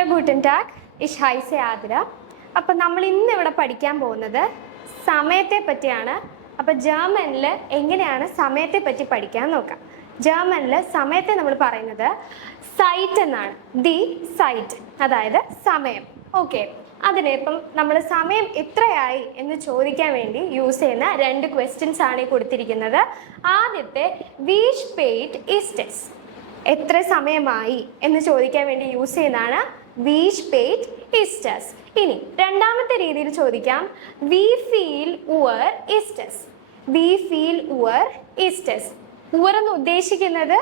Hello ഗൂട്ടൻ tag, ഇഷ് ഹൈസെ ആതിര. അപ്പം നമ്മൾ ഇന്ന് ഇവിടെ പഠിക്കാൻ പോകുന്നത് സമയത്തെ പറ്റിയാണ്. അപ്പം ജർമ്മനിൽ എങ്ങനെയാണ് സമയത്തെ പറ്റി പഠിക്കാൻ നോക്കാം. ജർമ്മനിൽ സമയത്തെ നമ്മൾ പറയുന്നത് സൈറ്റ് എന്നാണ്. ദി സൈറ്റ്, അതായത് സമയം. ഓക്കെ, അതിന് ഇപ്പം നമ്മൾ സമയം എത്രയായി എന്ന് ചോദിക്കാൻ വേണ്ടി യൂസ് ചെയ്യുന്ന 2 ക്വസ്റ്റ്യൻസ് ആണ് ഈ കൊടുത്തിരിക്കുന്നത്. ആദ്യത്തെ വി സ്പേറ്റ് ഇസ്റ്റസ്, എത്ര സമയമായി എന്ന് ചോദിക്കാൻ വേണ്ടി യൂസ് ചെയ്യുന്നതാണ് വി സ്പേറ്റ് ഇസ്റ്റസ്. ഇനി രണ്ടാമത്തെ രീതിയിൽ ചോദിക്കാം, വി ഫീൽ ഉവർ ഇസ്റ്റസ്. വി ഫീൽ ഉവർ ഇസ്റ്റസ്. ഉവർ എന്ന് ഉദ്ദേശിക്കുന്നത്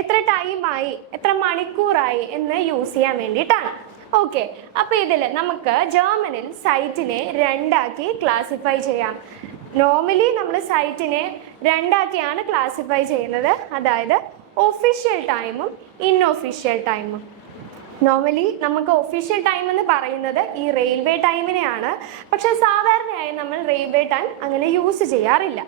എത്ര ടൈമായി, എത്ര മണിക്കൂറായി എന്ന് യൂസ് ചെയ്യാൻ വേണ്ടിയിട്ടാണ്. ഓക്കെ, അപ്പോൾ ഇതിൽ നമുക്ക് ജർമ്മനിൽ സൈറ്റിനെ 2ആക്കി ക്ലാസിഫൈ ചെയ്യാം. നോർമലി നമ്മൾ സൈറ്റിനെ 2ആക്കിയാണ് ക്ലാസിഫൈ ചെയ്യുന്നത്, അതായത് ഒഫീഷ്യൽ ടൈമും ഇൻഒഫീഷ്യൽ ടൈമും. നോർമലി നമുക്ക് ഒഫീഷ്യൽ ടൈം എന്ന് പറയുന്നത് ഈ റെയിൽവേ ടൈമിനെയാണ്. പക്ഷെ സാധാരണയായി നമ്മൾ റെയിൽവേ ടൈം അങ്ങനെ യൂസ് ചെയ്യാറില്ല,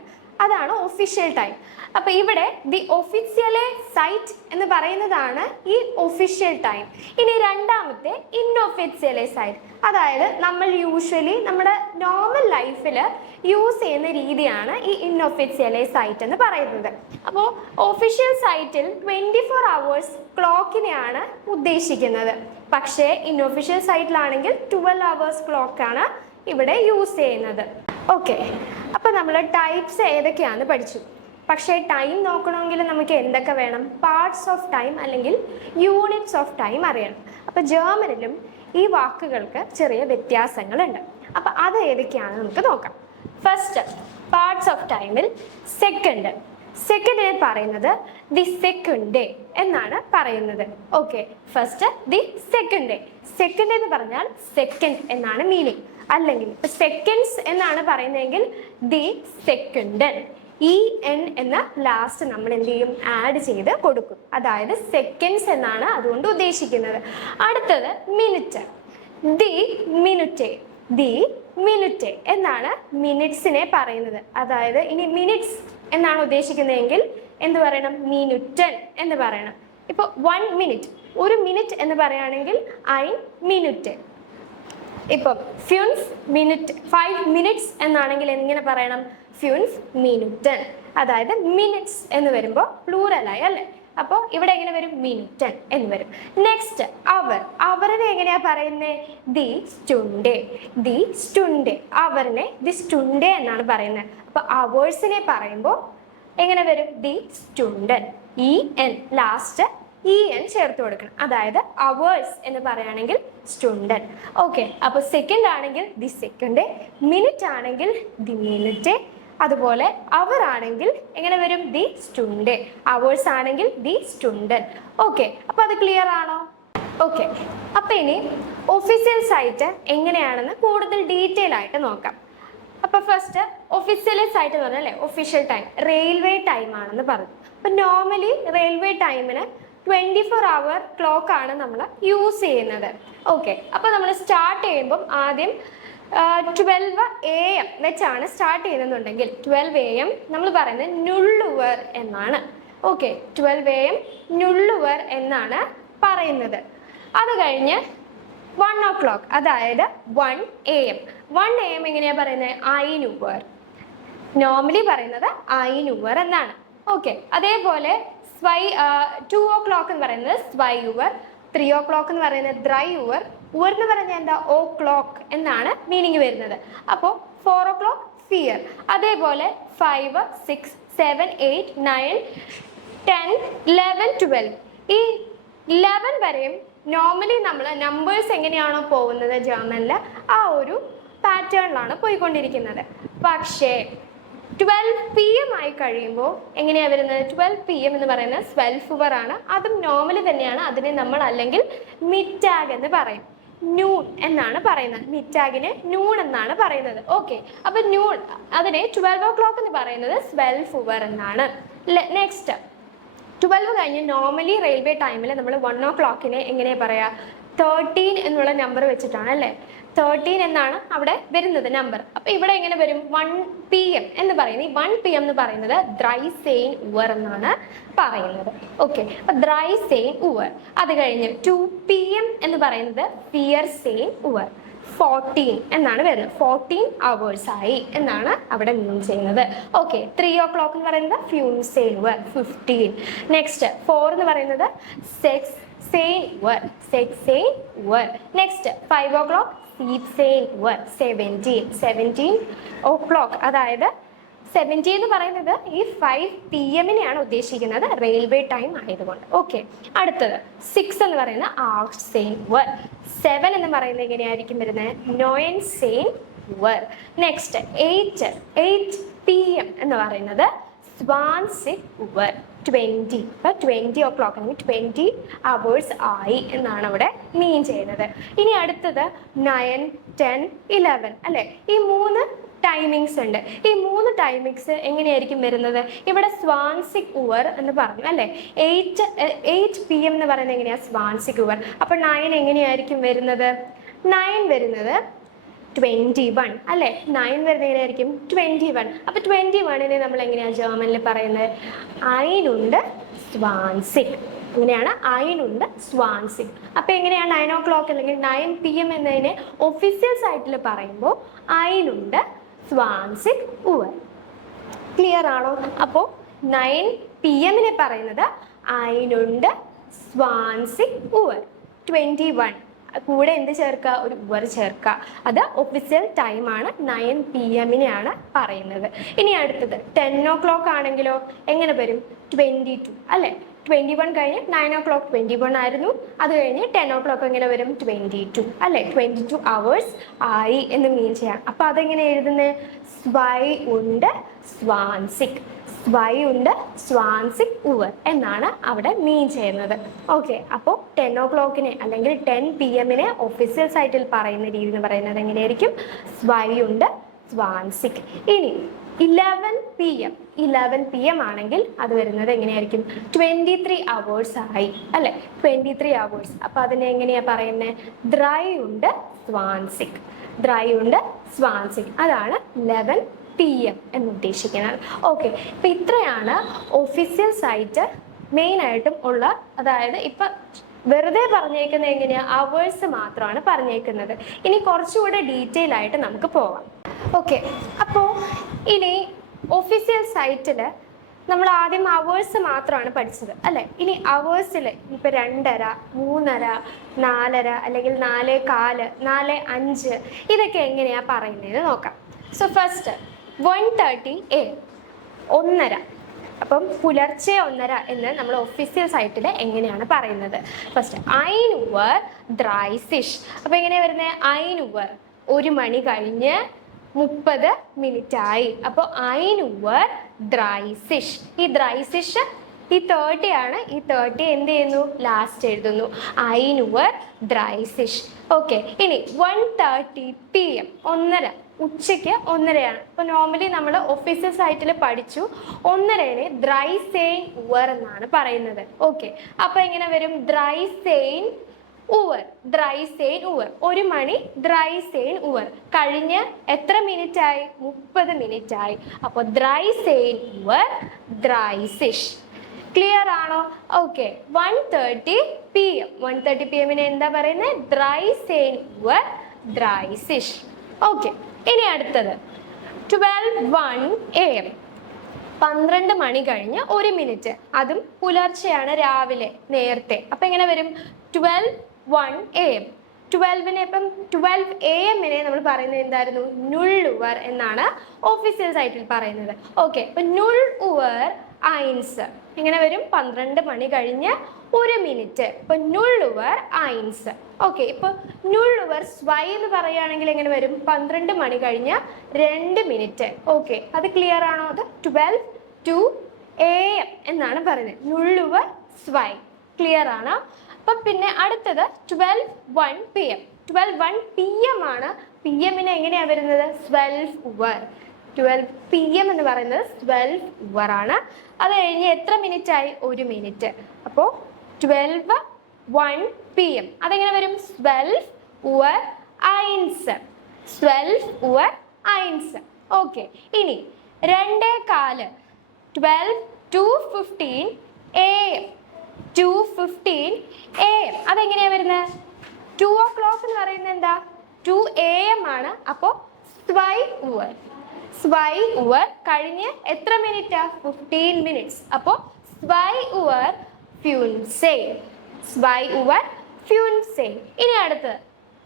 അതാണ് ഒഫീഷ്യൽ ടൈം. അപ്പോൾ ഇവിടെ ദി ഒഫീഷ്യലെ സൈറ്റ് എന്ന് പറയുന്നതാണ് ഈ ഒഫീഷ്യൽ ടൈം. ഇനി രണ്ടാമത്തെ ഇൻഒഫീഷ്യലെ സൈറ്റ്, അതായത് നമ്മൾ യൂഷ്വലി നമ്മുടെ നോർമൽ ലൈഫിൽ യൂസ് ചെയ്യുന്ന രീതിയാണ് ഈ ഇൻഒഫീഷ്യലെ സൈറ്റ് എന്ന് പറയുന്നത്. അപ്പോൾ ഒഫീഷ്യൽ സൈറ്റിൽ 24 hours ക്ലോക്കിനെയാണ് ഉദ്ദേശിക്കുന്നത്. പക്ഷേ ഇൻഒഫീഷ്യൽ സൈറ്റിലാണെങ്കിൽ 12 hours ക്ലോക്കാണ് ഇവിടെ യൂസ് ചെയ്യുന്നത്. ഓക്കെ, അപ്പോൾ നമ്മൾ ടൈപ്സ് ഏതൊക്കെയാണെന്ന് പഠിച്ചു. പക്ഷേ ടൈം നോക്കണമെങ്കിൽ നമുക്ക് എന്തൊക്കെ വേണം? പാർട്സ് ഓഫ് ടൈം അല്ലെങ്കിൽ യൂണിറ്റ്സ് ഓഫ് ടൈം അറിയണം. അപ്പോൾ ജർമ്മനിലും ഈ വാക്കുകൾക്ക് ചെറിയ വ്യത്യാസങ്ങളുണ്ട്. അപ്പോൾ അത് ഏതൊക്കെയാണെന്ന് നമുക്ക് നോക്കാം. ഫസ്റ്റ്, പാർട്സ് ഓഫ് ടൈമിൽ സെക്കൻഡ്. സെക്കൻഡിനെ പറയുന്നത് ദി സെക്കൻഡ് ഡേ എന്നാണ് പറയുന്നത്. Okay, first the second day. Second എന്ന് പറഞ്ഞാൽ സെക്കൻഡ് എന്നാണ് മീനിങ്. അല്ലെങ്കിൽ സെക്കൻഡ്സ് എന്നാണ് പറയുന്നതെങ്കിൽ ദി സെക്കൻഡ്. EN എന്ന ലാസ്റ്റ് നമ്മൾ എന്ത് ചെയ്യും? ആഡ് ചെയ്ത് കൊടുക്കും. അതായത് സെക്കൻഡ്സ് എന്നാണ് അതുകൊണ്ട് ഉദ്ദേശിക്കുന്നത്. അടുത്തത് minute. The minute. The minute എന്നാണ് മിനിറ്റ്സിനെ പറയുന്നത്. അതായത് ഇനി മിനിറ്റ്സ് എന്നാണ് ഉദ്ദേശിക്കുന്നതെങ്കിൽ എന്ത് പറയണം? മിനുറ്റൻ എന്ന് പറയണം. ഇപ്പോൾ 1 minute, ഒരു മിനിറ്റ് എന്ന് പറയുകയാണെങ്കിൽ 1 minute. ഇപ്പം 5 minutes, 5 minutes എന്നാണെങ്കിൽ എങ്ങനെ പറയണം? 5 minuten. അതായത് മിനിറ്റ്സ് എന്ന് വരുമ്പോൾ പ്ലൂറലായി അല്ലേ? അപ്പോൾ ഇവിടെ എങ്ങനെ വരും? മിനുറ്റൻ എന്ന് വരും. നെക്സ്റ്റ് അവർ. അവറിനെ എങ്ങനെയാ പറയുന്നത്? ദി സ്റ്റുണ്ടേ. ദി സ്റ്റുണ്ടേ. അവറിനെ ദി സ്റ്റുണ്ടേ എന്നാണ് പറയുന്നത്. അപ്പോൾ അവേഴ്സിനെ പറയുമ്പോൾ എങ്ങനെ വരും? ദി സ്റ്റുണ്ടൻ. EN ലാസ്റ്റ് EN ചേർത്ത് കൊടുക്കണം. അതായത് അവേഴ്സ് എന്ന് പറയുകയാണെങ്കിൽ സ്റ്റുണ്ടൻ. ഓക്കെ, അപ്പോൾ സെക്കൻഡ് ആണെങ്കിൽ ദി സെക്കൻഡ്, മിനിറ്റ് ആണെങ്കിൽ ദി മിനിറ്റ്, അതുപോലെ അവർ ആണെങ്കിൽ എങ്ങനെ വരും? ദി സ്റ്റുണ്ടേ. അവേഴ്സ് ആണെങ്കിൽ ദി സ്റ്റുണ്ടൻ. ഓക്കെ, അപ്പോൾ അത് ക്ലിയർ ആണോ? ഓക്കെ, അപ്പോൾ ഇനി ഒഫീഷ്യൽ സൈറ്റ് എങ്ങനെയാണെന്ന് കൂടുതൽ ഡീറ്റെയിൽ ആയിട്ട് നോക്കാം. അപ്പോൾ ഫസ്റ്റ് ഒഫീഷ്യൽ സൈറ്റ് എന്ന് പറഞ്ഞാൽ അല്ലേ ഒഫീഷ്യൽ ടൈം റെയിൽവേ ടൈം ആണെന്ന് പറഞ്ഞു. അപ്പോൾ നോർമലി റെയിൽവേ ടൈമിന് 24 hour ക്ലോക്കാണ് നമ്മൾ യൂസ് ചെയ്യുന്നത്. ഓക്കെ, അപ്പോൾ നമ്മൾ സ്റ്റാർട്ട് ചെയ്യുമ്പം ആദ്യം 12 AM വെച്ചാണ് സ്റ്റാർട്ട് ചെയ്യുന്നുണ്ടെങ്കിൽ 12 AM നമ്മൾ പറയുന്നത് നുള്ളുവർ എന്നാണ്. ഓക്കെ, 12 AM നുള്ളുവർ എന്നാണ് പറയുന്നത്. അത് കഴിഞ്ഞ് 1 o'clock, അതായത് 1 AM. 1 AM എങ്ങനെയാണ് പറയുന്നത്? ഐനുവർ. നോർമലി പറയുന്നത് ഐനുവർ എന്നാണ്. ഓക്കെ, അതേപോലെ 2 o'clock എന്ന് പറയുന്നത് സ്വൈയുവർ, 3 o'clock എന്ന് പറയുന്നത് ദ്രൈയുവർ. ഉവർ എന്ന് പറഞ്ഞാൽ എന്താ? ഓ ക്ലോക്ക് എന്നാണ് മീനിങ് വരുന്നത്. അപ്പോൾ 4 o'clock ഫിയർ. അതേപോലെ 5, 6, 7, 8, 9, 10, 11, 12. ഈ 11 വരെയും നോർമലി നമ്മൾ നമ്പേഴ്സ് എങ്ങനെയാണോ പോകുന്നത് ജർമ്മനിൽ ആ ഒരു പാറ്റേണിലാണ് പോയിക്കൊണ്ടിരിക്കുന്നത്. പക്ഷേ 12 PM ആയി കഴിയുമ്പോൾ എങ്ങനെയാണ് വരുന്നത്? 12 PM എന്ന് പറയുന്നത് സ്വെൽഫുവർ ആണ്. അതും നോർമലി തന്നെയാണ്. അതിനെ നമ്മൾ അല്ലെങ്കിൽ മിറ്റാഗ് എന്ന് പറയും. നൂൺ എന്നാണ് പറയുന്നത്. മിറ്റാഗിനെ നൂൺ എന്നാണ് പറയുന്നത്. ഓക്കെ, അപ്പൊ നൂൺ അതിനെ 12 o'clock എന്ന് പറയുന്നത് സ്വെൽഫുവർ എന്നാണ്. നെക്സ്റ്റ് 12 കഴിഞ്ഞ് നോർമലി റെയിൽവേ ടൈമിൽ നമ്മൾ 1 o'clockനെ എങ്ങനെയാ പറയാ? 13 എന്നുള്ള നമ്പർ വെച്ചിട്ടാണ് അല്ലേ, 13 എന്നാണ് അവിടെ വരുന്നത് നമ്പർ. അപ്പൊ ഇവിടെ എങ്ങനെ വരും, 1 PM എന്ന് പറയുന്നത്, ഈ 1 PM എന്ന് പറയുന്നത് ദ്രൈ സെയിൻ ഉവർ എന്നാണ് പറയുന്നത്. ഓക്കെ, അപ്പൊ ദ്രൈ സെയിൻ ഉവർ. അത് കഴിഞ്ഞ് 2 PM എന്ന് പറയുന്നത് ഫിയർ സെയിൻ ഉവർ. 14 എന്നാണ് വരുന്നത്, 14 hours ആയി എന്നാണ് അവിടെ മീൻ ചെയ്യുന്നത്. ഓക്കെ, 3 o'clock എന്ന് പറയുന്നത് ഫ്യൂൺ സെയിൻ ഉവർ, 15. നെക്സ്റ്റ് 4 എന്ന് പറയുന്നത് സെക്സ് സെയിൻ ഉവർ, സെക്സ് സെയിൻ ഉവർ. നെക്സ്റ്റ് 5 o'clock സീപ് സെയിൻ ഉവർ, 17 o'clock. അതായത് 70 എന്ന് പറയുന്നത് ഈ 5 PM ഉദ്ദേശിക്കുന്നത്, റെയിൽവേ ടൈം ആയതുകൊണ്ട്. ഓക്കെ, അടുത്തത് 6 എന്ന് പറയുന്നത് ആഫ് സെയിൻ ഉവർ. 7 എന്ന് പറയുന്നത് എങ്ങനെയായിരിക്കും വരുന്നത്, നോയൻ സെയിൻ ഉവർ. നെക്സ്റ്റ് 8 PM എന്ന് പറയുന്നത് സ്വാൻസിക് ഉവർ, 20. ഇപ്പൊ 20 o'clock അല്ലെങ്കിൽ 20 hours ആയി എന്നാണ് അവിടെ മീൻ ചെയ്യുന്നത്. ഇനി അടുത്തത് 9, 10, 11 അല്ലെ, ഈ 3 ടൈമിങ്സ് ഉണ്ട്. ഈ 3 ടൈമിങ്സ് എങ്ങനെയായിരിക്കും വരുന്നത്, ഇവിടെ സ്വാൻസിക് ഉവർ എന്ന് പറഞ്ഞു അല്ലെ. 8 PM എന്ന് പറയുന്നത് എങ്ങനെയാ, സ്വാൻസിക് ഉവർ. അപ്പൊ 9 എങ്ങനെയായിരിക്കും വരുന്നത്, 9 വരുന്നത് 21 അല്ലെ. 9 വരുന്നത് എങ്ങനെയായിരിക്കും, 21. അപ്പൊ 21-നെ നമ്മൾ എങ്ങനെയാ ജർമ്മനിൽ പറയുന്നത്, ഐനുണ്ട് സ്വാൻസിക്. ഇങ്ങനെയാണ്, ഐനുണ്ട് സ്വാൻസിക്. അപ്പൊ എങ്ങനെയാണ് 9 o'clock അല്ലെങ്കിൽ 9 PM എന്നതിനെ ഒഫീഷ്യൽ സൈറ്റിൽ പറയുമ്പോൾ ഐനുണ്ട് സ്വാൻസിക് ഉവർ. ക്ലിയർ ആണോ? അപ്പോൾ 9 PM പറയുന്നത് ഐനുണ്ട് സ്വാൻസിക് ഉവർ. 21 കൂടെ എന്ത് ചേർക്കുക, ഒരു ഉവർ ചേർക്കുക. അത് ഒഫീഷ്യൽ ടൈമാണ്, 9 PM പറയുന്നത്. ഇനി അടുത്തത് 10 o'clock ആണെങ്കിലോ എങ്ങനെ വരും, 22 അല്ലെ. 21 കഴിഞ്ഞ് 9 o'clock 21 ആയിരുന്നു. അത് കഴിഞ്ഞ് 10 o'clock എങ്ങനെ വരും, 22 അല്ലെ. 22 hours ആയി എന്ന് മീൻ ചെയ്യാം. അപ്പൊ അതെങ്ങനെ എഴുതുന്നത്, സ്വൈ ഉണ്ട് സ്വാൻസിക്, സ്വൈ ഉണ്ട് സ്വാൻസിക് ഉവർ എന്നാണ് അവിടെ മീൻ ചെയ്യുന്നത്. ഓക്കെ, അപ്പോൾ 10 o'clock അല്ലെങ്കിൽ 10 PM ഒഫീഷ്യൽ സൈറ്റിൽ പറയുന്ന രീതി എന്ന് പറയുന്നത് എങ്ങനെയായിരിക്കും, സ്വൈ ഉണ്ട് സ്വാൻസിക്. ഇനി 11 PM ആണെങ്കിൽ അത് വരുന്നത് എങ്ങനെയായിരിക്കും, 23 hours ആയി അല്ലെ, 23 hours. അപ്പൊ അതിനെ എങ്ങനെയാ പറയുന്നത്, ദ്രൈ ഉണ്ട് സ്വാൻസിക്, ദ്രൈ ഉണ്ട് സ്വാൻസിക്. അതാണ് 11 PM എന്ന് ഉദ്ദേശിക്കുന്നത്. ഓക്കെ, ഇപ്പൊ ഇത്രയാണ് ഒഫീഷ്യൽ സൈറ്റ് മെയിൻ ആയിട്ടും ഉള്ള. അതായത് ഇപ്പൊ വെറുതെ പറഞ്ഞേക്കുന്നത് എങ്ങനെയാ, അവേഴ്സ് മാത്രമാണ് പറഞ്ഞേക്കുന്നത്. ഇനി കുറച്ചുകൂടെ ഡീറ്റെയിൽ ആയിട്ട് നമുക്ക് പോവാം. ഓക്കെ, അപ്പോൾ ഇനി ഒഫീഷ്യൽ സൈറ്റിൽ നമ്മൾ ആദ്യം അവേഴ്സ് മാത്രമാണ് പഠിച്ചത് അല്ലേ. ഇനി അവേഴ്സിൽ ഇപ്പം 2:30, 3:30, 4:30 അല്ലെങ്കിൽ 4:15, 4:05 ഇതൊക്കെ എങ്ങനെയാ പറയുന്നത് നോക്കാം. So first 1:30 AM, 1:30. അപ്പം പുലർച്ചെ 1:30 എന്ന് നമ്മൾ ഒഫീഷ്യൽ സൈറ്റിൽ എങ്ങനെയാണ് പറയുന്നത്. ഫസ്റ്റ് ഐൻ ഉവർ ദ്രൈസിഷ്. അപ്പം എങ്ങനെയാണ് വരുന്നത്, ഐൻ ഉവർ 1 മണി കഴിഞ്ഞ് 30 മിനിറ്റ് ആയി. അപ്പോൾ ഐൻ ഉവർ ദ്രൈസിഷ്. ഈ ദ്രൈസിഷ് ഈ 30 ആണ്. ഈ 30 എന്ത് ചെയ്യുന്നു, ലാസ്റ്റ് എഴുതുന്നു, ഐൻ ഉവർ ദ്രൈസിഷ്. ഓക്കെ, ഇനി 1:30 PM, 1:30 ഉച്ചയ്ക്ക് 1:30 ഇപ്പൊ നോർമലി നമ്മൾ ഒഫീഷ്യൽ സൈറ്റിൽ പഠിച്ചു 1:30 ദ്രൈ സെയിൻ ഉവർ എന്നാണ് പറയുന്നത്. ഓക്കെ, അപ്പൊ എങ്ങനെ വരും, ദ്രൈ സെയിൻ ഉവർ, ദ്രൈ സെയിൻ ഉവർ, 1 മണി ദ്രൈ സെയിൻ ഉവർ കഴിഞ്ഞ് എത്ര മിനിറ്റ് ആയി, 30 മിനിറ്റ് ആയി. അപ്പൊ ദ്രൈ സെയിൻ ഉവർ ദ്രൈസിഷ്. ക്ലിയർ ആണോ? ഓക്കെ, 1:30 PM, 1:30 PM എന്താ പറയുന്നത്, ദ്രൈ സെയിൻ ഉവർ ദ്രൈസിഷ്. ഓക്കെ, ഇനി അടുത്തത് 12:01 AM, 12 മണി കഴിഞ്ഞ് 1 മിനിറ്റ്. അതും പുലർച്ചെയാണ്, രാവിലെ നേരത്തെ. അപ്പൊ എങ്ങനെ വരും, 12:01 AM. 12-നെ ഇപ്പം 12 AM നമ്മൾ പറയുന്നത് എന്തായിരുന്നു, നുൾ ഉവർ എന്നാണ് ഒഫീഷ്യൽ സൈറ്റിൽ പറയുന്നത്. ഓക്കെ, അപ്പൊ നുൾ ഉവർ ഐൻസ് എങ്ങനെ വരും, 12 മണി കഴിഞ്ഞ് 1 മിനിറ്റ്. ഇപ്പൊ നുൾ ഉവർ ഐൻസ്. ഓക്കെ, ഇപ്പൊ നുൾ ഉവർ സ്വൈ എന്ന് പറയുകയാണെങ്കിൽ എങ്ങനെ വരും, 12 മണി കഴിഞ്ഞ് 2 മിനിറ്റ്. ഓക്കെ, അത് ക്ലിയർ ആണോ? അത് 12:02 AM എന്നാണ് പറയുന്നത്, നുൾ ഉവർ സ്വൈ. ക്ലിയർ ആണോ? അപ്പൊ പിന്നെ അടുത്തത് 12:01 PM, 12:01 PM ആണ്. PM എങ്ങനെയാ വരുന്നത്, 12 ഉവർ. 12 PM എന്ന് പറയുന്നത് 12 ഉവർ ആണ്. അത് കഴിഞ്ഞ് എത്ര മിനിറ്റ് ആയി, 1 മിനിറ്റ്. അപ്പോൾ 12 1 PM. അതെങ്ങനെ വരും? 12 Uhr 1. 12 Uhr 1. ഓക്കെ. ഇനി 2:15 12 to 15 AM. 2:15 AM. അതെങ്ങനെയാ വരുന്നത്? 2 o'clock എന്ന് പറയുന്നത് എന്താ? 2 AM ആണ്. അപ്പോൾ 2 Uhr. 2 Uhr കഴിഞ്ഞ് എത്ര മിനിറ്റാ? 15 minutes. അപ്പോൾ 2 Uhr 15. 2 Uhr 15. ഇനി അടുത്തത്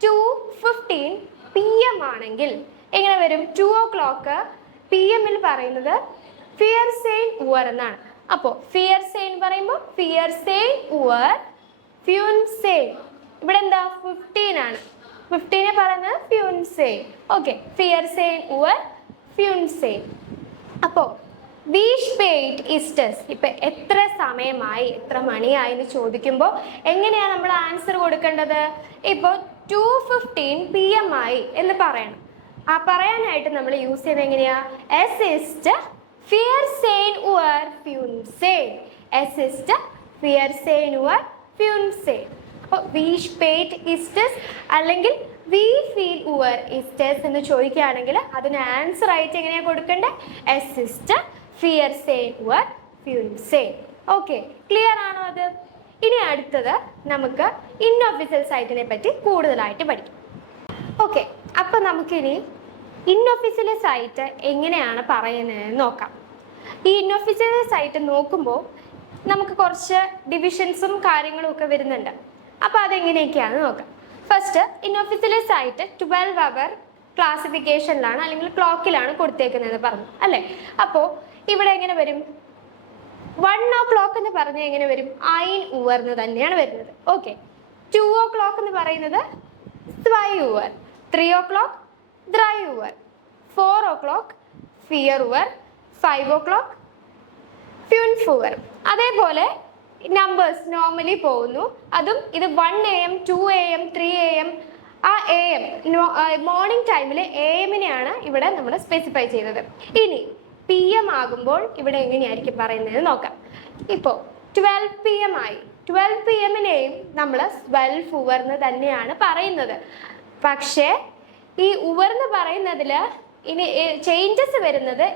2:15 PM ആണെങ്കിൽ എങ്ങനെ വരും? 2 o'clock PM പറയുന്നത് 14 Uhr എന്നാണ്. അപ്പോൾ 14 പറയുമ്പോൾ 14 Uhr 15. ഇവിടെ എന്താ? 15 ആണ്. 15 പറയുന്നത് 15. ഓക്കെ. 14 Uhr 15. അപ്പോൾ wie spät ist es? ഇപ്പൊ എത്ര സമയമായി, എത്ര മണിയായി എന്ന് ചോദിക്കുമ്പോൾ എങ്ങനെയാണ് നമ്മൾ ആൻസർ കൊടുക്കേണ്ടത്? ഇപ്പോൾ 2:15 PM ആയി എന്ന് പറയണം. ആ പറയാനായിട്ട് നമ്മൾ യൂസ് ചെയ്യുന്നത് എങ്ങനെയാ? Es ist 14 Uhr 15. Es ist 14 Uhr 15. അപ്പോൾ wie spät ist es അല്ലെങ്കിൽ wie viel Uhr ist es എന്ന് ചോദിക്കുകയാണെങ്കിൽ അതിന് ആൻസർ ആയിട്ട് എങ്ങനെയാ കൊടുക്കേണ്ടത്? Es ist 14 Uhr 15. Okay, clear ആണോ അത്? ഇനി അടുത്തത് നമുക്ക് ഇൻഒഫീഷ്യൽ സൈറ്റിനെ പറ്റി കൂടുതലായിട്ട് പഠിക്കാം. ഓക്കെ, അപ്പം നമുക്കിനി ഇൻഒഫീഷ്യൽ സൈറ്റ് എങ്ങനെയാണ് പറയുന്നത് നോക്കാം. ഈ ഇൻഒഫീഷ്യൽ സൈറ്റ് നോക്കുമ്പോൾ നമുക്ക് കുറച്ച് ഡിവിഷൻസും കാര്യങ്ങളും ഒക്കെ വരുന്നുണ്ട്. അപ്പോൾ അതെങ്ങനെയൊക്കെയാണെന്ന് നോക്കാം. ഫസ്റ്റ്, ഇൻഒഫീഷ്യൽ സൈറ്റ് 12 hour ക്ലാസിഫിക്കേഷനിലാണ് അല്ലെങ്കിൽ ക്ലോക്കിലാണ് കൊടുത്തേക്കുന്നതെന്ന് പറഞ്ഞു അല്ലേ. അപ്പോൾ ഇവിടെ എങ്ങനെ വരും? 1 o'clock എന്ന് പറഞ്ഞാൽ എങ്ങനെ വരും? 1 Uhr എന്ന് തന്നെയാണ് വരുന്നത്. ഓക്കെ. 2 o'clock എന്ന് പറയുന്നത് 2 Uhr. 3 o'clock 3 Uhr. 4 o'clock 4 Uhr. 5 o'clock 5 Uhr. അതേപോലെ നമ്പേഴ്സ് നോർമലി പോകുന്നു. അതും ഇത് 1 AM 2 AM 3 AM ആ AM മോർണിംഗ് ടൈമിൽ AM-നെയാണ് ഇവിടെ നമ്മൾ സ്പെസിഫൈ ചെയ്തത്. ഇനി PM ആകുമ്പോൾ ഇവിടെ എങ്ങനെയായിരിക്കും പറയുന്നത് നോക്കാം. ഇപ്പോൾ 12 PM ആയി. 12 PM-നെയും നമ്മൾ 12 Uhr എന്ന് തന്നെയാണ് പറയുന്നത്. പക്ഷേ ഈ ഉവർ എന്ന് പറയുന്നതിൽ ഇനി ചേഞ്ചസ് വരുന്നത്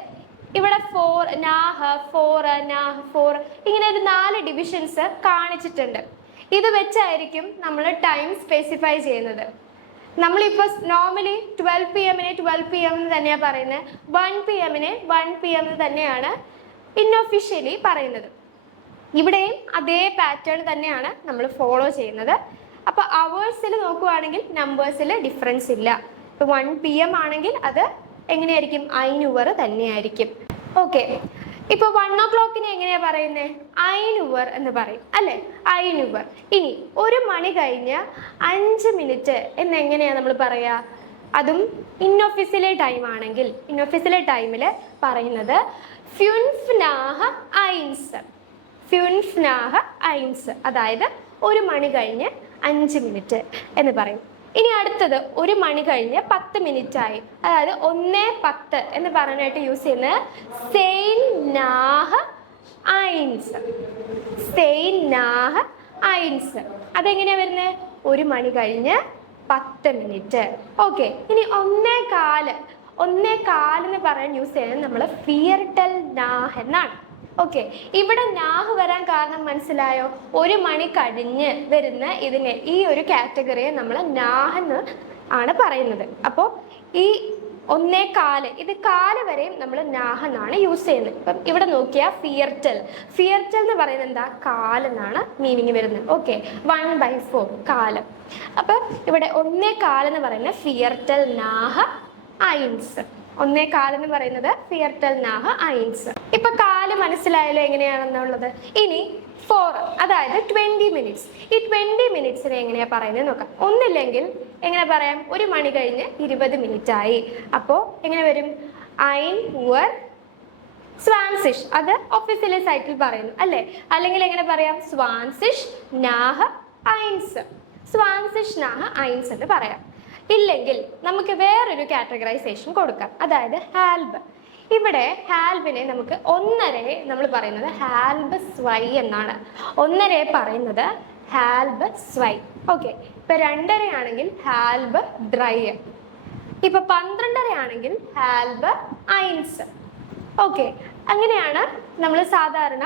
ഇവിടെ 4 നാഹ് 4 നാഹ് 4 ഇങ്ങനെ ഒരു 4 ഡിവിഷൻസ് കാണിച്ചിട്ടുണ്ട്. ഇത് വെച്ചായിരിക്കും നമ്മൾ ടൈം സ്പെസിഫൈ ചെയ്യുന്നത്. നമ്മളിപ്പോൾ നോർമലി 12 PM-നെ 12 PM എന്ന് തന്നെയാണ് പറയുന്നത്. 1 PM-നെ 1 PM എന്ന് തന്നെയാണ് ഇൻഒഫീഷ്യലി പറയുന്നത്. ഇവിടെയും അതേ പാറ്റേൺ തന്നെയാണ് നമ്മൾ ഫോളോ ചെയ്യുന്നത്. അപ്പോൾ അവേഴ്സിൽ നോക്കുവാണെങ്കിൽ നമ്പേഴ്സിൽ ഡിഫറൻസ് ഇല്ല. ഇപ്പോൾ 1 PM ആണെങ്കിൽ അത് എങ്ങനെയായിരിക്കും? 1 Uhr തന്നെയായിരിക്കും. ഓക്കെ. ഇപ്പോൾ 1 o'clock-നെ എങ്ങനെയാണ് പറയുന്നത്? 1 Uhr എന്ന് പറയും അല്ലേ? 1 Uhr. ഇനി 1 മണി കഴിഞ്ഞ് 5 മിനിറ്റ് എന്നെങ്ങനെയാണ് നമ്മൾ പറയുക? അതും ഇൻഒഫീഷ്യൽ ടൈം ആണെങ്കിൽ ഇൻഒഫീഷ്യൽ ടൈമിൽ പറയുന്നത് 5 nach 1. 5 nach 1, അതായത് 1 മണി കഴിഞ്ഞ് 5 മിനിറ്റ് എന്ന് പറയും. ഇനി അടുത്തത് 1 മണി കഴിഞ്ഞ് 10 മിനിറ്റ് ആയി, അതായത് 1:10 എന്ന് പറയാനായിട്ട് യൂസ് ചെയ്യുന്നത് 10 nach 1. 10 nach 1. അതെങ്ങനെയാ വരുന്നത്? 1 മണി കഴിഞ്ഞ് 10 മിനിറ്റ്. ഓക്കെ. ഇനി 1:15 എന്ന് പറയാൻ യൂസ് ചെയ്യുന്നത് നമ്മൾ ഫിയർട്ടൽ നാഹ് എന്നാണ്. ഓക്കെ. ഇവിടെ നാഹ് വരാൻ കാരണം മനസ്സിലായോ? 1 മണി കഴിഞ്ഞ് വരുന്ന ഇതിനെ ഈ ഒരു കാറ്റഗറിയെ നമ്മൾ നാഹ് എന്ന് ആണ് പറയുന്നത്. അപ്പോൾ ഈ 1:15 ഇത് കാല് വരെയും നമ്മൾ നാഹ് എന്നാണ് യൂസ് ചെയ്യുന്നത്. ഇപ്പം ഇവിടെ നോക്കിയാൽ ഫിയർട്ടൽ എന്ന് പറയുന്നത് എന്താ? കാലെന്നാണ് മീനിങ് വരുന്നത്. ഓക്കെ. 1/4 കാലം. അപ്പം ഇവിടെ 1:15 എന്ന് പറയുന്നത് ഫിയർട്ടൽ നാഹ് 1. 1:15 എന്ന് പറയുന്നത് ഫിയർട്ടൽ നാഹ് 1. ഇപ്പൊ കാല് മനസ്സിലായാലോ എങ്ങനെയാണെന്നുള്ളത്. ഇനി 4, അതായത് 20 മിനിറ്റ്സ്. ഈ 20 മിനിറ്റ്സിനെ എങ്ങനെയാ പറയുന്നത് നോക്കാം. ഒന്നില്ലെങ്കിൽ എങ്ങനെ പറയാം? 1 മണി കഴിഞ്ഞ് 20 മിനിറ്റ് ആയി. അപ്പോൾ എങ്ങനെ വരും? 1 Uhr 20. അത് ഒഫീഷ്യൽ സൈറ്റിൽ പറയുന്നു അല്ലേ? അല്ലെങ്കിൽ എങ്ങനെ പറയാം? 20 nach 1. 20 nach 1 എന്ന് പറയാം. ഇല്ലെങ്കിൽ നമുക്ക് വേറൊരു കാറ്റഗറൈസേഷൻ കൊടുക്കാം, അതായത് ഹാൽബ്. ഇവിടെ ഹാൽബിനെ നമുക്ക് 1:30 നമ്മൾ പറയുന്നത് ഹാൽബ് സ്വൈ എന്നാണ്. 1:30 പറയുന്നത് ഹാൽബ് സ്വൈ. ഓക്കെ, ഇപ്പൊ 2:30 ആണെങ്കിൽ ഹാൽബ് ഡ്രൈ. ഇപ്പൊ 12:30 ആണെങ്കിൽ ഹാൽബ് ഐൻസ്. ഓക്കെ, അങ്ങനെയാണ് നമ്മൾ സാധാരണ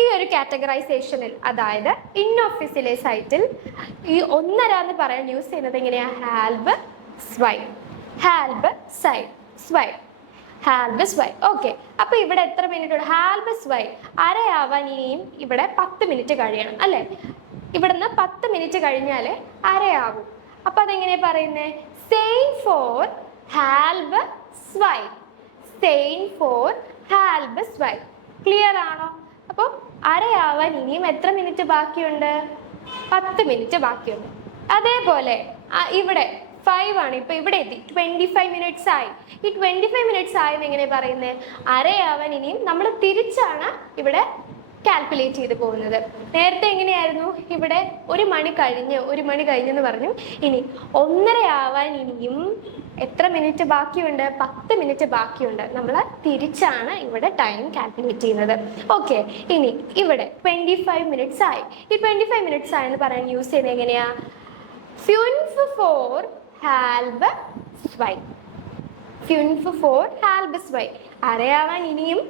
ഈ ഒരു കാറ്റഗറൈസേഷനിൽ, അതായത് ഇൻഓഫീസിലെ സൈറ്റിൽ ഈ 1:30 എന്ന് പറയാൻ യൂസ് ചെയ്യുന്നത് എങ്ങനെയാ? ഹാൽബ് സ്വൈ, ഹാൽബ് സൈ സ്വൈ, ഹാൽബ് സ്വൈ. ഓക്കെ, അപ്പൊ ഇവിടെ എത്ര മിനിറ്റ് ഉണ്ട്? ഹാൽബ് സ്വൈ അരയാവാൻ ഇനിയും ഇവിടെ 10 മിനിറ്റ് കഴിയണം അല്ലെ? ഇവിടുന്ന് 10 മിനിറ്റ് കഴിഞ്ഞാലേ അരയാവും. അപ്പൊ അതെങ്ങനെയാ പറയുന്നേ? സെയിം ഫോർ ഹാൽബ് സ്വൈ, സെയിം ഫോർ ഹാൽബ് സ്വൈ. ക്ലിയർ ആണോ? അപ്പൊ അരയാവാൻ ഇനിയും എത്ര മിനിറ്റ് ബാക്കിയുണ്ട്? 10 മിനിറ്റ് ബാക്കിയുണ്ട്. അതേപോലെ ഇവിടെ 5 ആണ്, ഇപ്പൊ ഇവിടെ എത്തി 25 മിനിറ്റ്സ് ആയി. ഈ 25 മിനിറ്റ്സ് ആയെന്ന് എങ്ങനെ പറയുന്നത്? അരയാവാൻ ഇനിയും നമ്മൾ തിരിച്ചാണ് ഇവിടെ കാൽക്കുലേറ്റ് ചെയ്ത് പോകുന്നത്. നേരത്തെ എങ്ങനെയായിരുന്നു? ഇവിടെ 1 മണി കഴിഞ്ഞെന്ന് പറഞ്ഞു. ഇനി 1:30 ആവാൻ ഇനിയും എത്ര മിനിറ്റ് ബാക്കിയുണ്ട്? 10 മിനിറ്റ് ബാക്കിയുണ്ട്. നമ്മൾ തിരിച്ചാണ് ഇവിടെ ടൈം കാൽക്കുലേറ്റ് ചെയ്യുന്നത്. ഓക്കെ, ഇനി ഇവിടെ 25 മിനിറ്റ്സ് ആയി. ഈ 25 മിനിറ്റ്സ് ആയെന്ന് പറയാൻ യൂസ് ചെയ്യുന്നത് എങ്ങനെയാ? ഫ്യൂൻഫ് ഫോർ ഹാൽബ് സ്വൈ, ഫ്യൂൻഫ് ഫോർ ഹാൽബ് സ്വൈ. അരയാവാൻ ഇനിയും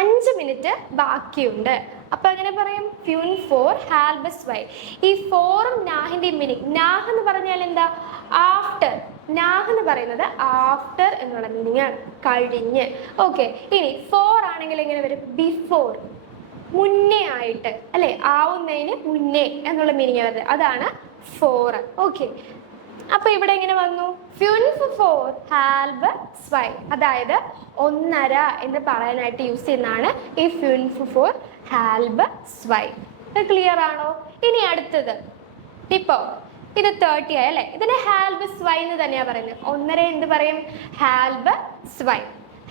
5 മിനിറ്റ് ബാക്കിയുണ്ട്. അപ്പൊ അങ്ങനെ പറയും ഫ്യൂൻ ഫോർ ഹാൽബ് സ്വൈ. ഈ ഫോറും നാഹിന്റെ മീനിങ്, നാഹ് എന്ന് പറഞ്ഞാൽ എന്താ? ആഫ്റ്റർ. നാഹ് എന്ന് പറയുന്നത് ആഫ്റ്റർ എന്നുള്ള മീനിങ് ആണ്, കഴിഞ്ഞ്. ഓക്കെ, ഇനി 4 ആണെങ്കിൽ എങ്ങനെ വരും? ബിഫോർ, മുന്നേ ആയിട്ട് അല്ലെ? ആവുന്നതിന് മുന്നേ എന്നുള്ള മീനിങ് വരുന്നത്, അതാണ് 4. ഓക്കെ, അപ്പൊ ഇവിടെ എങ്ങനെ വന്നു? ഫ്യൂൻഫ് ഫോർ ഹാൽബ് സ്വൈ, അതായത് 1:30 എന്ന് പറയാനായിട്ട് യൂസ് ചെയ്യുന്നതാണ് ഈ ഫ്യൂൻഫ് ഫോർ ഹാൽബ് സ്വൈ. ക്ലിയർ ആണോ? ഇനി അടുത്തത്, ഇപ്പോ ഇത് 30 ആയി അല്ലെ? ഇതിനെ ഹാൽബ് സ്വൈ എന്ന് തന്നെയാ പറയുന്നത്. 1:30 എന്ത് പറയും? ഹാൽബ് സ്വൈ,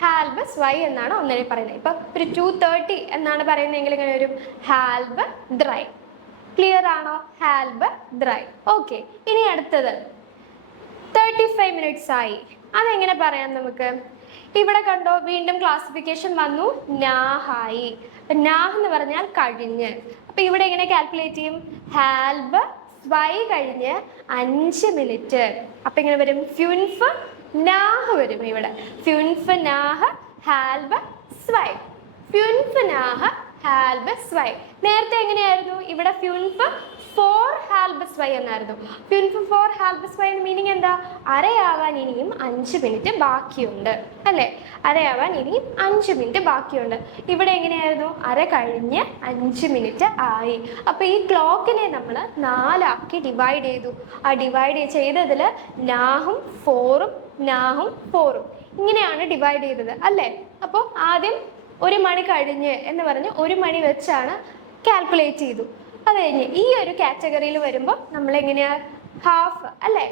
ഹാൽബ് സ്വൈ എന്നാണ് 1:30 പറയുന്നത്. ഇപ്പൊ ഒരു 2:30 എന്നാണ് പറയുന്നതെങ്കിൽ ഇങ്ങനെ വരും ഹാൽബ് ഡ്രൈ. ക്ലിയർ ആണോ? ഹാൽബ് ഡ്രൈ. ഓക്കെ, ഇനി അടുത്തത് 35 മിനിറ്റ്സ് ആയി. അതെങ്ങനെ പറയാം നമുക്ക്? ഇവിടെ കണ്ടോ, വീണ്ടും ക്ലാസിഫിക്കേഷൻ വന്നു, നാഹായി. നാഹ് എന്ന് പറഞ്ഞാൽ കഴിഞ്ഞ്. അപ്പൊ ഇവിടെ എങ്ങനെ കാൽക്കുലേറ്റ് ചെയ്യും? ഹാൽബ് സ്വൈ കഴിഞ്ഞ് 5 മിനിറ്റ്. അപ്പൊ എങ്ങനെ വരും? ഫ്യൂൻഫ് നാഹ് വരും. ഇവിടെ ഫ്യൂൻഫ് നാഹ് ഹാൽബ് സ്വൈ, ഫ്യൂൻഫ് നാഹ് ഹാൽബ് സ്വൈ. നേരത്തെ എങ്ങനെയായിരുന്നു? ഇവിടെ ഫ്യൂൻഫ് ഫോർ ഹാൽബ് സ്വൈ എന്നായിരുന്നു. ഫ്യൂൻഫ് ഫോർ ഹാൽബ് സ്വൈ മീനിങ് എന്താ? അരയാവാൻ ഇനിയും 5 മിനിറ്റ് ബാക്കിയുണ്ട് അല്ലെ? അരയാവാൻ ഇനിയും 5 മിനിറ്റ് ബാക്കിയുണ്ട്. ഇവിടെ എങ്ങനെയായിരുന്നു? അര കഴിഞ്ഞ് 5 മിനിറ്റ് ആയി. അപ്പൊ ഈ ക്ലോക്കിനെ നമ്മൾ 4 ആക്കി ഡിവൈഡ് ചെയ്തു. ആ ഡിവൈഡ് ചെയ്തതിൽ നാഹും ഫോറും നാഹും ഫോറും ഇങ്ങനെയാണ് ഡിവൈഡ് ചെയ്തത് അല്ലേ? അപ്പോൾ ആദ്യം 1 മണി കഴിഞ്ഞ് എന്ന് പറഞ്ഞ് 1 മണി വെച്ചാണ് കാൽക്കുലേറ്റ് ചെയ്തു. അത് കഴിഞ്ഞ് ഈ ഒരു കാറ്റഗറിയിൽ വരുമ്പോൾ നമ്മൾ എങ്ങനെയാ? ഹാഫ് അല്ലെ?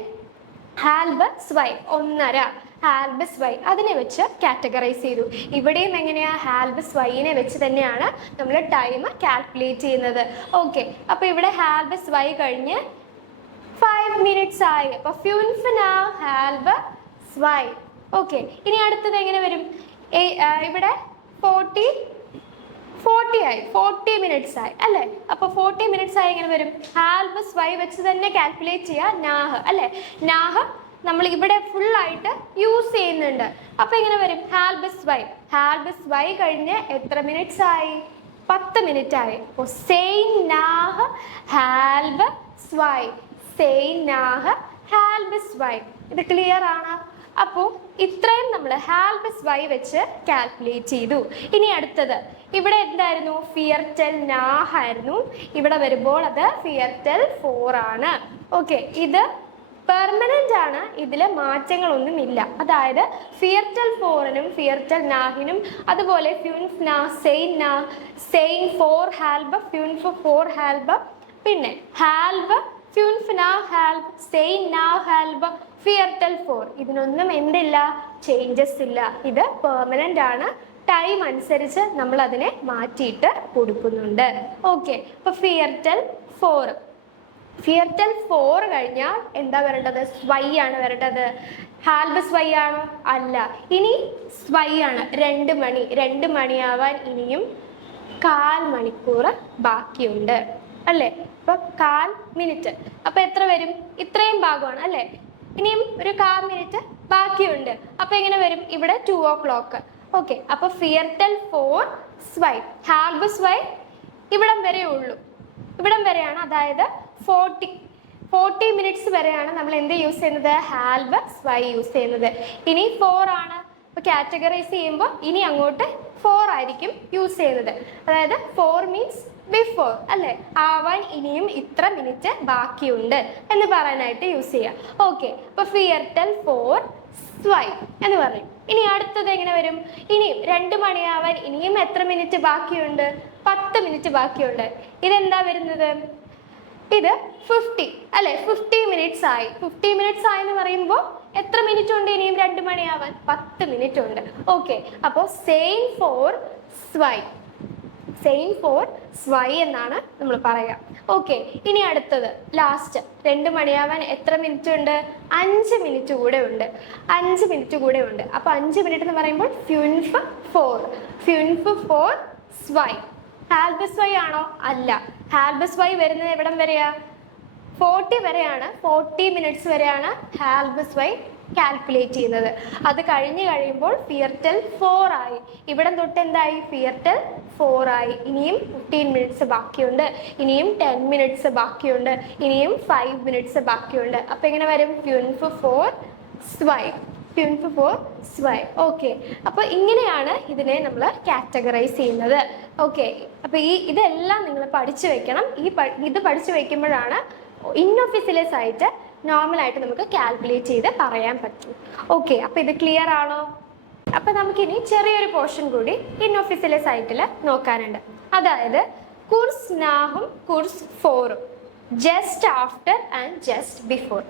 ഹാൽബ് സ്വൈ 1:30, ഹാൽബ് സ്വൈ അതിനെ വെച്ച് കാറ്റഗറൈസ് ചെയ്തു. ഇവിടെയും എങ്ങനെയാ? ഹാൽബ് സ്വൈനെ വെച്ച് തന്നെയാണ് നമ്മൾ ടൈം കാൽക്കുലേറ്റ് ചെയ്യുന്നത്. ഓക്കെ, അപ്പൊ ഇവിടെ ഹാൽബ് സ്വൈ കഴിഞ്ഞ് 5 മിനിറ്റ്സ് ആയി. അപ്പൊ ഫ്യൂൻഫ് നാഹ് ഹാൽബ് സ്വൈ. ഓക്കെ, ഇനി അടുത്തത് എങ്ങനെ വരും? ഇവിടെ 40 ആയി, 40 മിനിറ്റ്സ് ആയി അല്ലെ? അപ്പൊ 40 മിനിറ്റ്സ് ആയി എങ്ങനെ വരും? ഹാൽബ് സ്വൈ വെച്ച് തന്നെ കാൽക്കുലേറ്റ് ചെയ്യാ നാഹ് അല്ലെ? നാഹ് നമ്മൾ ഇവിടെ ഫുൾ ആയിട്ട് യൂസ് ചെയ്യുന്നുണ്ട്. അപ്പൊ എങ്ങനെ വരും? ഹാൽബ് സ്വൈ, ഹാൽബ് സ്വൈ കഴിഞ്ഞ് എത്ര മിനിറ്റ്സ് ആയി? 10 മിനിറ്റ് ആയി. അപ്പോൾ സെയിം നാഹ് ഹാൽബ് സ്വൈ, സെയിം നാഹ് ഹാൽബ് സ്വൈ. ഇത് ക്ലിയർ ആണ്? അപ്പോൾ ഇത്രയും നമ്മൾ ഹാൽബ് സ്വൈ വെച്ച് കാൽക്കുലേറ്റ് ചെയ്തു. ഇനി അടുത്തത് ഇവിടെ എന്തായിരുന്നു? ഫിയർടെൽ നാഹ് ആയിരുന്നു. ഇവിടെ വരുമ്പോൾ അത് ഫിയർടെൽ 4 ആണ്. ഓക്കെ, ഇത് പെർമനന്റ് ആണ്, ഇതിൽ മാറ്റങ്ങളൊന്നും ഇല്ല. അതായത് ഫിയർടെൽ 4നും ഫിയർടെൽ നാഹിനും അതുപോലെ ഫ്യൂൻഫ് നാഹ് സെയിം 4 ഹാൽബ്, ഫ്യൂൻഫ് 4 ഹാൽബ്, പിന്നെ ഹാൽബ് ഫ്യൂൻഫ് നാഹ് ഹാൽബ്, സെയിം നാഹ് ഹാൽബ്, ഫിയർടെൽ 4 ഇതിനൊന്നും എന്തില്ല? ചേഞ്ചസ് ഇല്ല. ഇത് പെർമനന്റ് ആണ്. ടൈം അനുസരിച്ച് നമ്മൾ അതിനെ മാറ്റിയിട്ട് കൊടുക്കുന്നുണ്ട്. ഓക്കെ, അപ്പൊ ഫിയർടെൽ 4 കഴിഞ്ഞാൽ എന്താ വരേണ്ടത്? സ്വൈ ആണ് വരേണ്ടത്. ഹാൽബ് സ്വൈ ആണോ? അല്ല, ഇനി സ്വൈ ആണ്. 2 മണി, 2 മണിയാവാൻ ഇനിയും 1/4 മണിക്കൂർ ബാക്കിയുണ്ട്. അല്ലേ? അപ്പൊ 1/4 മിനിറ്റ്. അപ്പൊ എത്ര വരും? ഇത്രയും ഭാഗമാണ് അല്ലേ? ഇനിയും ഒരു 1/4 മിനിറ്റ് ബാക്കിയുണ്ട്. അപ്പൊ എങ്ങനെ വരും? ഇവിടെ 2 o'clock. ഓക്കെ, അപ്പൊ ഫിയർടെൽ 4 സ്വൈ, ഹാൽബ് സ്വൈ ഇവിടം വരെ ഉള്ളൂ. ഇവിടം വരെയാണ്, അതായത് 40 മിനിറ്റ്സ് വരെയാണ് നമ്മൾ എന്ത് യൂസ് ചെയ്യുന്നത്? ഹാൽബ് സ്വൈ യൂസ് ചെയ്യുന്നത്. ഇനി 4 ആണ്. അപ്പൊ കാറ്റഗറൈസ് ചെയ്യുമ്പോൾ ഇനി അങ്ങോട്ട് 4 ആയിരിക്കും യൂസ് ചെയ്യുന്നത്. അതായത് 4 മീൻസ് ബിഫോർ അല്ലേ? ആവാൻ ഇനിയും ഇത്ര മിനിറ്റ് ബാക്കിയുണ്ട് എന്ന് പറയാനായിട്ട് യൂസ് ചെയ്യാം. ഓക്കെ, അപ്പൊ ഫിയർടെൽ 4 സ്വൈ എന്ന് പറയും. ഇനി അടുത്തത് എങ്ങനെ വരും? ഇനിയും 2 മണിയാവാൻ ഇനിയും എത്ര മിനിറ്റ് ബാക്കിയുണ്ട്? 10 മിനിറ്റ് ബാക്കിയുണ്ട്. ഇതെന്താ വരുന്നത്? ഇത് 50 അല്ലെ? 50 മിനിറ്റ്സ് ആയി. 50 മിനിറ്റ്സ് ആയി എന്ന് പറയുമ്പോൾ എത്ര മിനിറ്റ് ഉണ്ട് ഇനിയും 2 മണിയാവാൻ? 10 മിനിറ്റ് ഉണ്ട്. ഓക്കെ, അപ്പോൾ സെയിം ഫോർ സ്വൈ, സെയിം ഫോർ സ്വൈ എന്നാണ് നമ്മൾ പറയാം. ഓക്കെ, ഇനി അടുത്തത് ലാസ്റ്റ് 2 മണിയാവാൻ എത്ര മിനിറ്റ് ഉണ്ട്? 5 മിനിറ്റ് കൂടെ ഉണ്ട്. 5 മിനിറ്റ് കൂടെ ഉണ്ട്. അപ്പൊ 5 മിനിറ്റ് എന്ന് പറയുമ്പോൾ ഫ്യൂൻഫ് 4 സ്വൈ. ഹാൽബ് സ്വൈ ആണോ? അല്ല. ഹാൽബ് സ്വൈ വരുന്നത് എവിടം വരെയാ? 40 വരെയാണ്. 40 മിനിറ്റ്സ് വരെയാണ് ഹാൽബ് സ്വൈ കാൽക്കുലേറ്റ് ചെയ്യുന്നത്. അത് കഴിഞ്ഞ് കഴിയുമ്പോൾ ഫിയർടെൽ 4 ആയി. ഇവിടെ തൊട്ട് എന്തായി? ഫിയർടെൽ 4 ആയി. ഇനിയും 15 മിനിറ്റ്സ് ബാക്കിയുണ്ട്. ഇനിയും 10 മിനിറ്റ്സ് ബാക്കിയുണ്ട്. ഇനിയും 5 മിനിറ്റ്സ് ബാക്കിയുണ്ട്. അപ്പൊ എങ്ങനെ വരും? ഫ്യൂൻഫ് 4 സ്വൈ, ഫ്യൂൻഫ് 4 സ്വൈ. ഓക്കെ, അപ്പൊ ഇങ്ങനെയാണ് ഇതിനെ നമ്മൾ കാറ്റഗറൈസ് ചെയ്യുന്നത്. ഓക്കെ, അപ്പൊ ഇതെല്ലാം നിങ്ങൾ പഠിച്ചു വെക്കണം. ഇത് പഠിച്ചു വെക്കുമ്പോഴാണ് ഇൻഒഫീഷ്യലൈസ് ആയിട്ട് നോർമലായിട്ട് നമുക്ക് കാൽക്കുലേറ്റ് ചെയ്ത് പറയാൻ പറ്റും. ഓക്കെ, അപ്പൊ ഇത് ക്ലിയർ ആണോ? അപ്പൊ നമുക്കിനി ചെറിയൊരു പോർഷൻ കൂടി ഇൻഒഫീഷ്യലൈസ് ആയിട്ടിൽ നോക്കാനുണ്ട്. അതായത് കുർസ് നാഹും കുർസ് ഫോറും, just after and just before.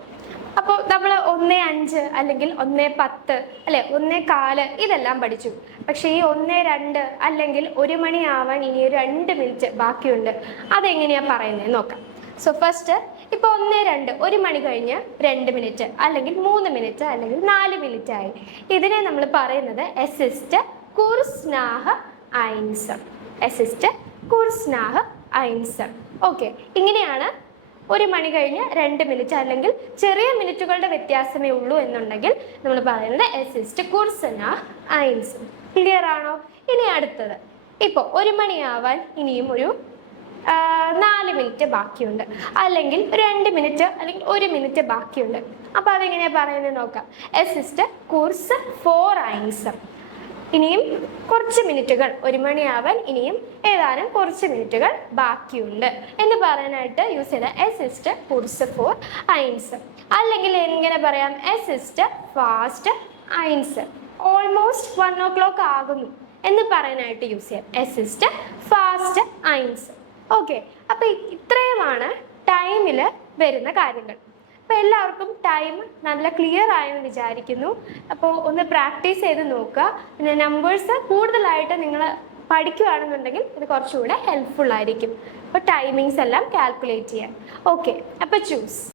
അപ്പോൾ നമ്മൾ 1:05 അല്ലെങ്കിൽ 1:10 അല്ലെ 1:15 ഇതെല്ലാം പഠിച്ചു. പക്ഷെ ഈ 1:02 അല്ലെങ്കിൽ 1 മണിയാവാൻ ഇനി 2 മിനിറ്റ് ബാക്കിയുണ്ട്. അതെങ്ങനെയാ പറയുന്നത് നോക്കാം. സോ ഫസ്റ്റ് ഇപ്പൊ 1:02, 1 മണി കഴിഞ്ഞ് 2 മിനിറ്റ് അല്ലെങ്കിൽ 3 മിനിറ്റ് അല്ലെങ്കിൽ 4 മിനിറ്റ് ആയി. ഇതിനെ നമ്മൾ പറയുന്നത് എസിസ്റ്റ് കുർസ്നാഹ് ഐൻസ്, എസിസ്റ്റ് കുർസ്നാഹ് ഐൻസ്. ഓക്കെ, ഇങ്ങനെയാണ് 1 മണി കഴിഞ്ഞ് 2 മിനിറ്റ് അല്ലെങ്കിൽ ചെറിയ മിനിറ്റുകളുടെ വ്യത്യാസമേ ഉള്ളൂ എന്നുണ്ടെങ്കിൽ നമ്മൾ പറയുന്നത് എസിസ്റ്റ് കുർസ്നാഹ് ഐൻസ്. ക്ലിയർ ആണോ? ഇനി അടുത്തത് ഇപ്പോൾ 1 മണിയാവാൻ ഇനിയും ഒരു 4 മിനിറ്റ് ബാക്കിയുണ്ട്, അല്ലെങ്കിൽ 2 മിനിറ്റ് അല്ലെങ്കിൽ 1 മിനിറ്റ് ബാക്കിയുണ്ട്. അപ്പൊ അതെങ്ങനെയാ പറയുന്നത് നോക്കാം. എസിസ്റ്റ് കുർസ് 4 ഐൻസ്. ഇനിയും കുറച്ച് മിനിറ്റുകൾ, 1 മണിയാവാൻ ഇനിയും ഏതാനും കുറച്ച് മിനിറ്റുകൾ ബാക്കിയുണ്ട് എന്ന് പറയാനായിട്ട് യൂസ് ചെയ്ത എസിസ്റ്റ് കുർസ് 4 ഐൻസ്. അല്ലെങ്കിൽ എങ്ങനെ പറയാം? എസിസ്റ്റ് ഫാസ്റ്റ് ഐൻസ്. ഓൾമോസ്റ്റ് 1 o'clock ആകുന്നു എന്ന് പറയാനായിട്ട് യൂസ് ചെയ്യാം എസിസ്റ്റ് ഫാസ്റ്റ് ഐൻസ്. ഓക്കെ, അപ്പൊ ഇത്രയുമാണ് ടൈമിൽ വരുന്ന കാര്യങ്ങൾ. അപ്പൊ എല്ലാവർക്കും ടൈം നല്ല ക്ലിയർ ആയെന്ന് വിചാരിക്കുന്നു. അപ്പോൾ ഒന്ന് പ്രാക്ടീസ് ചെയ്ത് നോക്കുക. പിന്നെ നമ്പേഴ്സ് കൂടുതലായിട്ട് നിങ്ങൾ പഠിക്കുകയാണെന്നുണ്ടെങ്കിൽ ഇത് കുറച്ചുകൂടെ ഹെൽപ്ഫുൾ ആയിരിക്കും. അപ്പോൾ ടൈമിങ്സ് എല്ലാം കാൽക്കുലേറ്റ് ചെയ്യാൻ. ഓക്കെ, അപ്പോൾ ചൂസ്.